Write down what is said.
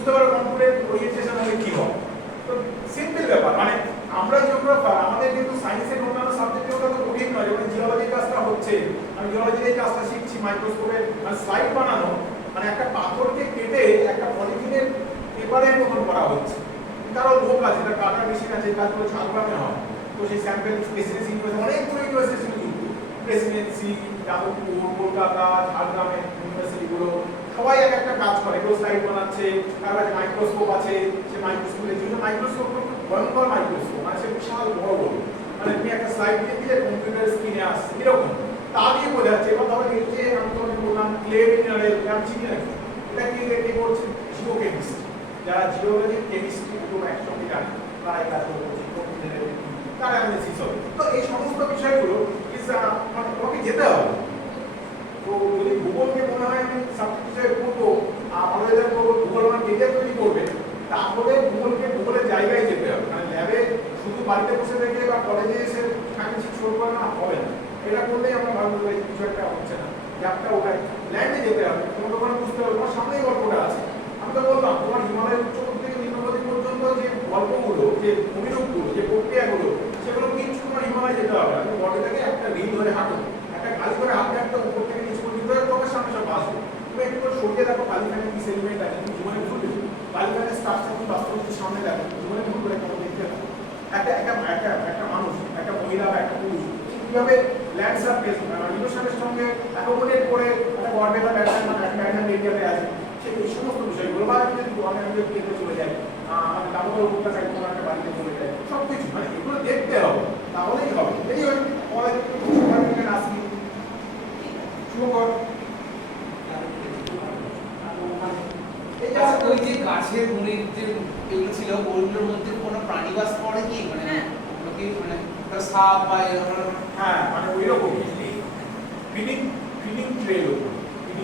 বুঝতে পারো কন্ট্রোলের ওরিয়েন্টেশন হলে কি হয়। তো সিম্পল ব্যাপার, মানে আমরা জিওগ্রাফার, আমাদের কিন্তু সায়েন্সের অন্যান্য সাবজেক্টে ওটা তো কঠিন নয়। যেমন জিওলজির কাজটা হচ্ছে, আমি জিওলজির এই কাজটা শিখছি, মাইক্রোস্কোপে মানে স্লাইড বানানো, মানে একটা পাথরকে কেটে একটা পলিথিনের পেপারের মতন করা হচ্ছে। কারো লোক আছে, এটা কাটার মেশিন আছে, এই কাজগুলো ঝাড়গ্রামে হয়। তো সেই স্যাম্পেল প্রেসিডেন্সি ইউনিভার্সিটি, অনেকগুলো ইউনিভার্সিটি কিন্তু প্রেসিডেন্সি, যাদবপুর, কলকাতা, ঝাড়গ্রামের ইউনিভার্সিটিগুলো সবাই এক একটা কাজ করে। কেউ স্লাইড বানাচ্ছে, তার কাছে মাইক্রোস্কোপ আছে, সে মাইক্রোস্কোপের জন্য মাইক্রোস্কোপ ভয়ঙ্কর মাইক্রোস্কোপ, মানে সে বিশাল বড় বড়, মানে তুমি একটা স্লাইড দিয়ে দিলে কম্পিউটার স্ক্রিনে আসছে এরকম, তা দিয়ে বোঝা যাচ্ছে। এবার ধরো এই যে আমি তোমাকে বললাম ক্লে মিনারেল, আমি চিনি নাকি এটা কি কে করছে? জিওকেমিস্ট্রি, যারা জিওলজি কেমিস্ট্রি দুটো একসঙ্গে জানে তারা এই কাজ করছে, কম্পিউটারের তারা অ্যানালিসিস হবে। তো এই সমস্ত বিষয়গুলো মানে তোমাকে যেতে হবে। তো যদি ভূগোলকে মনে হয় আমি সাবজেক্ট হিসেবে পড়বো, আমাদের করবো ভূগোল আমার কেরিয়ার তৈরি করবে, তাহলে ভূগোলকে ভূগোলের জায়গায় যেতে হবে। মানে ল্যাবে শুধু বাড়িতে বসে থেকে বা কলেজে এসে সায়েন্স শুরু করে না, হবে না। এটা করলেই আমরা ভাববো যে কিছু একটা হচ্ছে না, গ্যাপটা ওটাই। ল্যান্ডে যেতে হবে, তোমার ওখানে বুঝতে হবে, তোমার সামনেই গল্পটা আছে। আমি তো বললাম তোমার হিমালয়ের উচ্চকূট থেকে নিম্নগতি পর্যন্ত যে গল্পগুলো, যে অভিযোগগুলো, যে প্রক্রিয়াগুলো, সেগুলো কিচ্ছু তোমার হিমালয় যেতে হবে। তুমি বডি থেকে একটা রিল ধরে হাঁটো, একটা গাড়ি করে হাঁটতে হাঁটতে উপর থেকে নিচ পর্যন্ত তোমার সামনে সব আসবে। তুমি একটু করে সরিয়ে দেখো কালিফানে কি সেলিমেন্ট আছে, তুমি জীবনে ভুলবে। কালিফানের স্ট্রাকচার তুমি বাস্তবতার সামনে দেখো, জীবনে ভুলবে একটা দেখতে হবে। একটা মানুষ, একটা মহিলা বা একটা পুরুষ কিভাবে ল্যান্ড সারফেস ইনোশনের সঙ্গে অ্যাকোমোডেট করে একটা গড়বেতা ব্যাটার্ন মানে একটা ব্যাটার্ন এরিয়াতে আছে, সেই এই সমস্ত বিষয়গুলো। বা আমি যদি আমি যদি চলে যাই, আমাদের দামোদর উপত্যকায় কোনো একটা বাড়িতে চলে যায়, সব কিছু মানে এগুলো দেখতে হবে, তাহলেই হবে। এই হয় কলেজ থেকে আসি শুভকর। ওই যে গাছের গুণের যে এগুলো ছিল, ওগুলোর মধ্যে কোনো প্রাণীবাস পড়ে কি, মানে ওগুলো কি মানে সাপ বা এরকম? হ্যাঁ, মানে ওই রকমই ফিডিং ট্রেল।